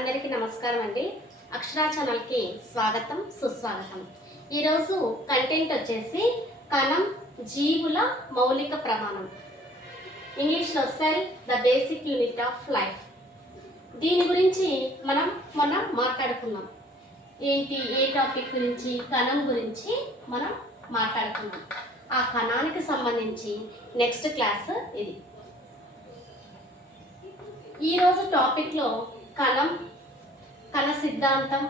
అందరికీ నమస్కారం అండి. అక్షరా ఛానల్కి స్వాగతం సుస్వాగతం. ఈరోజు కంటెంట్ వచ్చేసి కణం జీవుల మౌలిక ప్రమాణం. ఇంగ్లీష్లో cell the basic unit of life. దీని గురించి మనం మొన్న మాట్లాడుకున్నాం. ఏంటి ఏ టాపిక్ గురించి కణం గురించి మనం మాట్లాడుకున్నాం. ఆ కణానికి సంబంధించి నెక్స్ట్ క్లాస్ ఇది. ఈరోజు టాపిక్లో కణం కణ సిద్ధాంతం.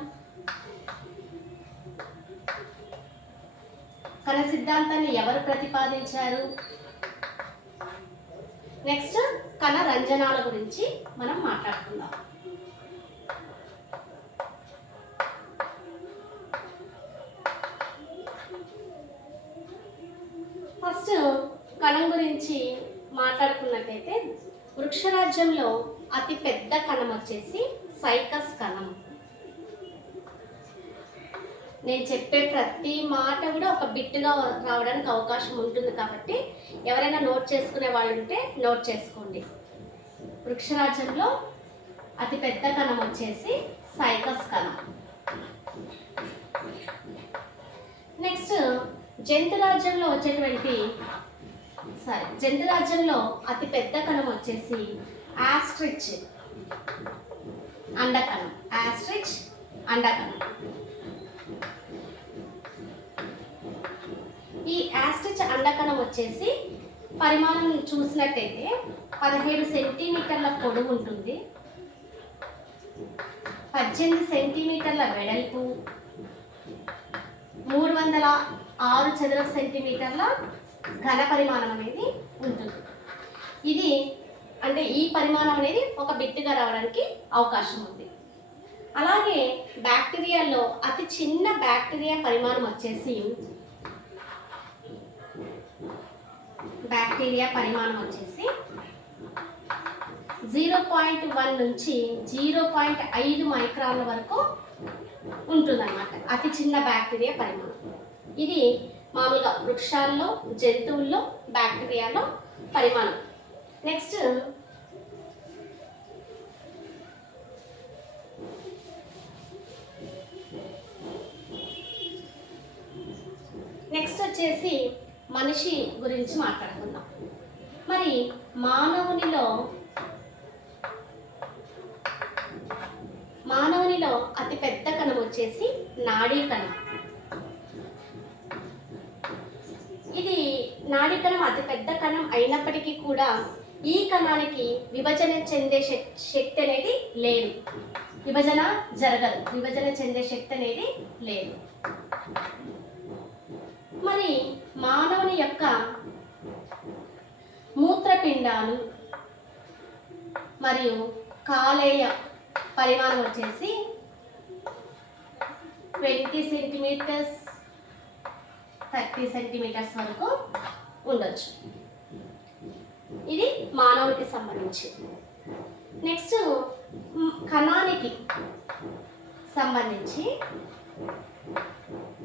కణ సిద్ధాంతాన్ని ఎవరు ప్రతిపాదించారు? నెక్స్ట్ కణ రంజనాల గురించి మనం మాట్లాడుకుందాం. ఫస్ట్ కణం గురించి మాట్లాడుకున్నట్టయితే వృక్షరాజ్యంలో అతి పెద్ద కణం వచ్చేసి సైకస్ కణం. నేను చెప్పే ప్రతి మాట కూడా ఒక బిట్టుగా రావడానికి అవకాశం ఉంటుంది కాబట్టి ఎవరైనా నోట్ చేసుకునే వాళ్ళు ఉంటే నోట్ చేసుకోండి. వృక్షరాజ్యంలో అతి పెద్ద కణం వచ్చేసి సైకస్ కణం. నెక్స్ట్ జంతు రాజ్యంలో వచ్చేటువంటి సారీ జంతురాజ్యంలో అతి పెద్ద కణం వచ్చేసి ఆస్ట్రిచ్. అండకణం. ఆస్ట్రిచ్ అండకణం. ఈ ఆస్ట్రిచ్ అండకణం వచ్చేసి పరిమాణం చూసినట్టయితే పదిహేడు సెంటీమీటర్ల పొడవు ఉంటుంది. పద్దెనిమిది సెంటీమీటర్ల వెడల్పు. మూడు వందల ఆరు చదరపు సెంటీమీటర్ల ఘన పరిమాణం అనేది ఉంటుంది. ఇది అంటే ఈ పరిమాణం అనేది ఒక బిడ్డగా రావడానికి అవకాశం ఉంది. అలాగే బ్యాక్టీరియాలో అతి చిన్న బ్యాక్టీరియా పరిమాణం వచ్చేసి బ్యాక్టీరియా పరిమాణం వచ్చేసి జీరో పాయింట్ వన్ నుంచి జీరో పాయింట్ ఐదు మైక్రాన్ల వరకు ఉంటుందన్నమాట. అతి చిన్న బ్యాక్టీరియా పరిమాణం. ఇది మామూలుగా వృక్షాల్లో జంతువుల్లో బ్యాక్టీరియాలో పరిమాణం. నెక్స్ట్ నెక్స్ట్ వచ్చేసి మనిషి గురించి మాట్లాడుకుందాం. మరి మానవునిలో మానవునిలో అతి పెద్ద కణం వచ్చేసి నాడీ కణం. ఇది నాడి కణం అతి పెద్ద కణం అయినప్పటికీ కూడా ఈ కణానికి విభజన చెందే శక్తి అనేది లేదు. విభజన జరగదు. విభజన చెందే శక్తి అనేది లేదు. మరి మానవుని యొక్క మూత్రపిండాలు మరియు కాలేయ పరిమాణం వచ్చేసి ట్వంటీ సెంటీమీటర్స్ థర్టీ సెంటీమీటర్స్ వరకు ఉండొచ్చు. ఇది మానవునికి సంబంధించి. నెక్స్ట్ కణానికి సంబంధించి.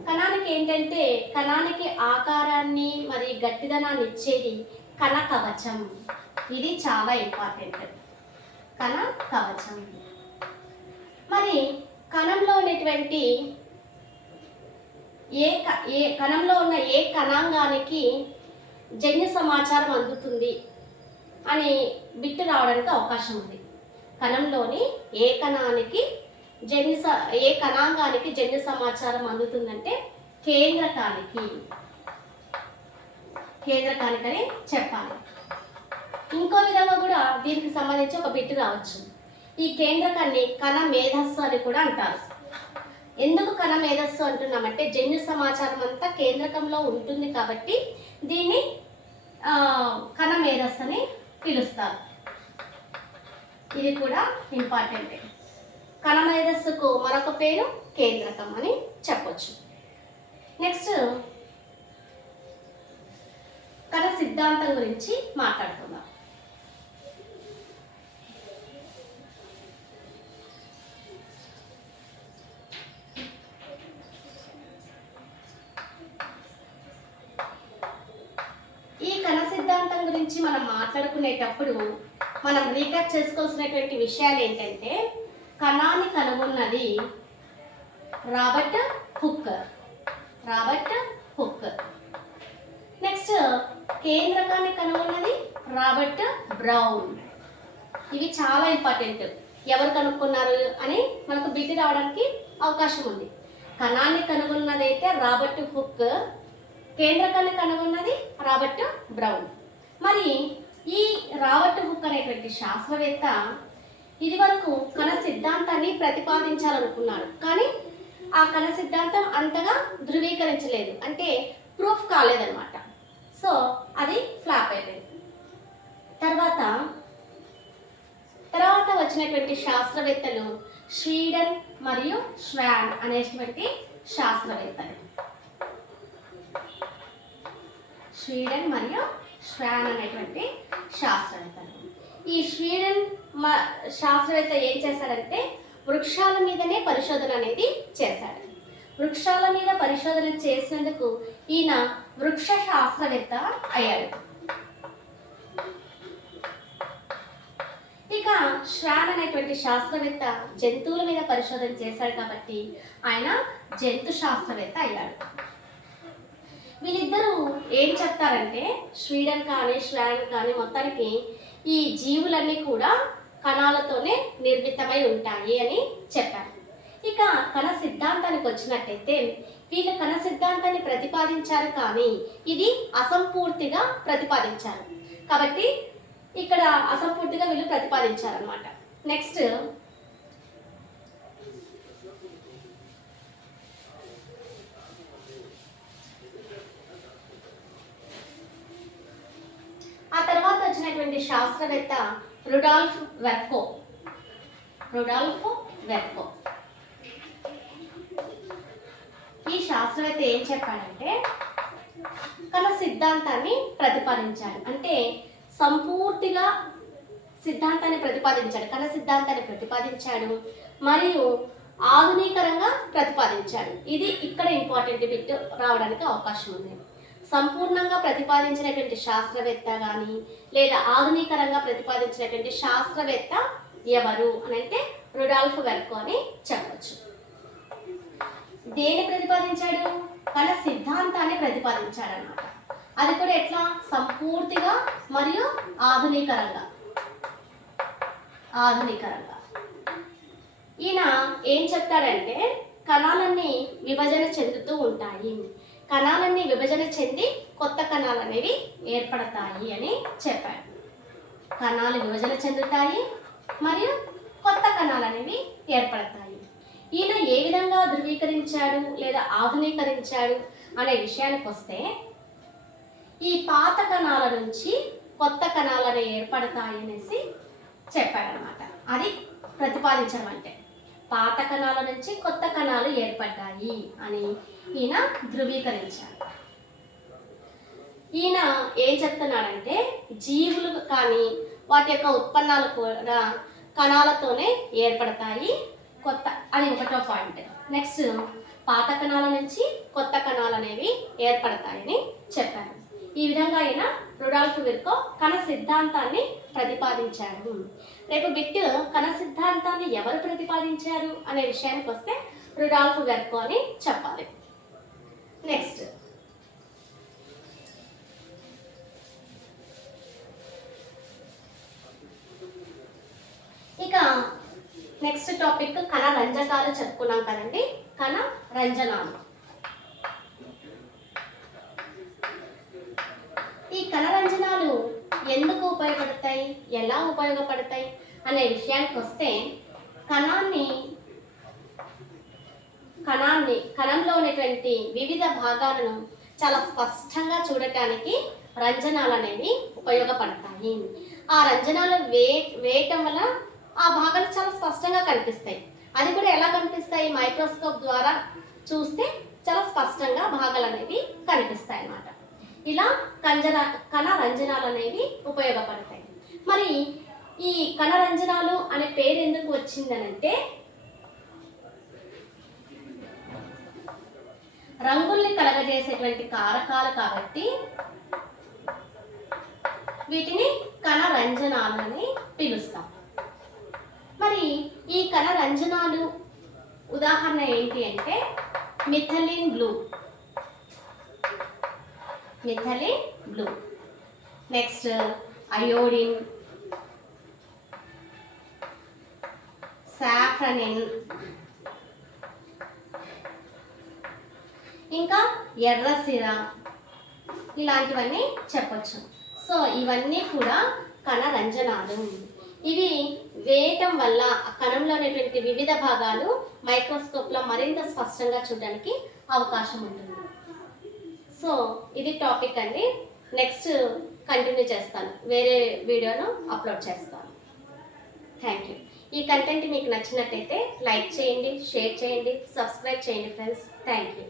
కణానికి ఏంటంటే కణానికి ఆకారాన్ని మరి గట్టిదనాన్ని ఇచ్చేది కణ కవచం. ఇది చాలా ఇంపార్టెంట్. కణ కవచం. మరి కణంలో ఉన్నటువంటి ఏ క ఏ కణంలో ఉన్న ఏ కణాంగానికి జన్యు సమాచారం అందుతుంది అని బిట్టు రావడానికి అవకాశం ఉంది. కణంలోని ఏ కణానికి జన్యు స ఏ కణాంగానికి జన్యు సమాచారం అందుతుందంటే కేంద్రకానికి. అని చెప్పాలి. ఇంకో విధంగా కూడా దీనికి సంబంధించి ఒక బిట్టు రావచ్చు. ఈ కేంద్రకాన్ని కణ మేధస్సు అని కూడా అంటారు. ఎందుకు కణ మేధస్సు అంటున్నామంటే జన్యు సమాచారం అంతా కేంద్రకంలో ఉంటుంది కాబట్టి దీన్ని కణ మేధస్సు అని పిలుస్తారు. ఇది కూడా ఇంపార్టెంటే కణ మేధస్సుకు మరొక పేరు కేంద్రకం అని చెప్పొచ్చు. నెక్స్ట్ కణ సిద్ధాంతం గురించి మాట్లాడుకుందాం. మాట్లాడుకునేటప్పుడు మనం రీక్యాప్ చేసుకోవాల్సినటువంటి విషయాలు ఏంటంటే కణాన్ని కనుగొన్నది Robert Hooke Robert Hooke next కేంద్రకాన్ని కనుగొన్నది రాబర్ట్ బ్రౌన్. ఇవి చాలా ఇంపార్టెంట్. ఎవరు కనుక్కున్నారు అని మనకు బిడ్డ రావడానికి అవకాశం ఉంది. కణాన్ని కనుగొన్నదైతే రాబర్ట్ హుక్ కేంద్రకాన్ని కనుగొన్నది రాబర్ట్ బ్రౌన్. మరి ఈ రాబర్ట్ హుక్ అనేటువంటి శాస్త్రవేత్త ఇది వరకు సిద్ధాంతాన్ని ప్రతిపాదించాలనుకున్నాడు. కానీ ఆ కళ సిద్ధాంతం అంతగా ధృవీకరించలేదు. అంటే ప్రూఫ్ కాలేదన్నమాట. సో అది ఫ్లాప్ అయిపోయింది. తర్వాత తర్వాత వచ్చినటువంటి శాస్త్రవేత్తలు స్వీడన్ మరియు ష్వాన్ అనేటువంటి శాస్త్రవేత్తలు. స్వీడన్ మరియు శ్వాన్ అనేటువంటి శాస్త్రవేత్తలు. ఈ స్వీడన్ మ శాస్త్రవేత్త ఏం చేశాడంటే వృక్షాల మీదనే పరిశోధన అనేది చేశాడు. వృక్షాల మీద పరిశోధన చేసినందుకు ఈయన వృక్ష శాస్త్రవేత్త అయ్యాడు. ఇక శ్వాన్ అనేటువంటి శాస్త్రవేత్త జంతువుల మీద పరిశోధన చేశాడు కాబట్టి ఆయన జంతు శాస్త్రవేత్త అయ్యాడు. వీళ్ళిద్దరూ ఏం చెప్తారంటే స్వీడన్ కానీ శ్వాన్ కానీ మొత్తానికి ఈ జీవులన్నీ కూడా కణాలతోనే నిర్మితమై ఉంటాయి అని చెప్పారు. ఇక కణ సిద్ధాంతానికి వచ్చినట్టయితే వీళ్ళు కణ సిద్ధాంతాన్ని ప్రతిపాదించారు కానీ ఇది అసంపూర్తిగా ప్రతిపాదించారు. కాబట్టి ఇక్కడ అసంపూర్తిగా వీళ్ళు ప్రతిపాదించారనమాట నెక్స్ట్ ఆ ఉన్నటువంటి శాస్త్రవేత్త రుడాల్ఫ్ వెర్కో రుడాల్ఫ్ వెర్కో ఈ శాస్త్రవేత్త ఏం చెప్పాడంటే కళ సిద్ధాంతాన్ని ప్రతిపాదించాడు. అంటే సంపూర్తిగా సిద్ధాంతాన్ని ప్రతిపాదించాడు. కళ సిద్ధాంతాన్ని ప్రతిపాదించాడు మరియు ఆధునీకరంగా ప్రతిపాదించాడు. ఇది ఇక్కడ ఇంపార్టెంట్ బిట్ రావడానికి అవకాశం ఉంది. సంపూర్ణంగా ప్రతిపాదించినటువంటి శాస్త్రవేత్త కానీ లేదా ఆధునికరంగా ప్రతిపాదించినటువంటి శాస్త్రవేత్త ఎవరు అని అంటే రుడాల్ఫ్ వెల్కో అని చెప్పచ్చు. దేని ప్రతిపాదించాడు? కళ సిద్ధాంతాన్ని ప్రతిపాదించాడు అనమాట అది కూడా ఎట్లా? సంపూర్తిగా మరియు ఆధునికరంగా. ఆధునికరంగా. ఈయన ఏం చెప్తాడంటే కణాలన్నీ విభజన చెందుతూ ఉంటాయి. కణాలన్నీ విభజన చెంది కొత్త కణాలు అనేవి ఏర్పడతాయి అని చెప్పాడు కణాలు విభజన చెందుతాయి మరియు కొత్త కణాలు అనేవి ఏర్పడతాయి. ఈయన ఏ విధంగా ధృవీకరించాడు లేదా ఆధునీకరించాడు అనే విషయానికి వస్తే ఈ పాత కణాల నుంచి కొత్త కణాలు అనేవి ఏర్పడతాయి అనేసి చెప్పాడనమాట అది ప్రతిపాదించడం అంటే. పాత కణాల నుంచి కొత్త కణాలు ఏర్పడ్డాయి అని ఈయన ధృవీకరించారు. ఈయన ఏం చెప్తున్నాడంటే జీవులు కానీ వాటి యొక్క ఉత్పన్నాలు కూడా కణాలతోనే ఏర్పడతాయి కొత్త అది ఒకటో పాయింట్. నెక్స్ట్ పాత కణాల నుంచి కొత్త కణాలు అనేవి ఏర్పడతాయని చెప్పారు. ఈ విధంగా ఆయన రుడాల్ఫ్ విర్కో కణ సిద్ధాంతాన్ని ప్రతిపాదించారు. రేపు బిట్ కణ సిద్ధాంతాన్ని ఎవరు ప్రతిపాదించారు అనే విషయానికి వస్తే రుడాల్ఫ్ వెర్కో అని చెప్పాలి. నెక్స్ట్ ఇక నెక్స్ట్ టాపిక్ కణ రంజకాలు చెప్పుకున్నాం కదండి. కణ రంజనాలు ఈ కణరంజనాలు ఎందుకు ఉపయోగపడతాయి ఎలా ఉపయోగపడతాయి అనే విషయానికి వస్తే కణాన్ని కణాన్ని కణంలో ఉన్నటువంటి వివిధ భాగాలను చాలా స్పష్టంగా చూడటానికి రంజనాలు అనేవి ఉపయోగపడతాయి. ఆ రంజనాలు వే వేయటం వల్ల ఆ భాగాలు చాలా స్పష్టంగా కనిపిస్తాయి. అది కూడా ఎలా కనిపిస్తాయి? మైక్రోస్కోప్ ద్వారా చూస్తే చాలా స్పష్టంగా భాగాలు అనేవి కనిపిస్తాయి అన్నమాట. ఇలా కంజన కణ రంజనాలు అనేవి ఉపయోగపడతాయి. మరి ఈ కణ రంజనాలు అనే పేరు ఎందుకు వచ్చిందనంటే రంగుల్ని కలగజేసేటువంటి కారకాలు కాబట్టి వీటిని కలరంజనాలు అని పిలుస్తాం. మరి ఈ కలరంజనాలు ఉదాహరణ ఏంటి అంటే methylene blue. Methylene blue. Next iodine safranin ఇంకా ఎర్ర సిర. ఇలాంటివన్నీ చెప్పచ్చు. సో ఇవన్నీ కూడా కణరంజనాలు ఇవి వేయటం వల్ల కణంలో ఉన్నటువంటి వివిధ భాగాలు మైక్రోస్కోప్లో మరింత స్పష్టంగా చూడడానికి అవకాశం ఉంటుంది. సో ఇది టాపిక్ అండి. నెక్స్ట్ కంటిన్యూ చేస్తాను. వేరే వీడియోను అప్లోడ్ చేస్తాను. Thank you. ఈ కంటెంట్ మీకు నచ్చినట్టయితే లైక్ చేయండి షేర్ చేయండి సబ్స్క్రైబ్ చేయండి ఫ్రెండ్స్ థ్యాంక్ యూ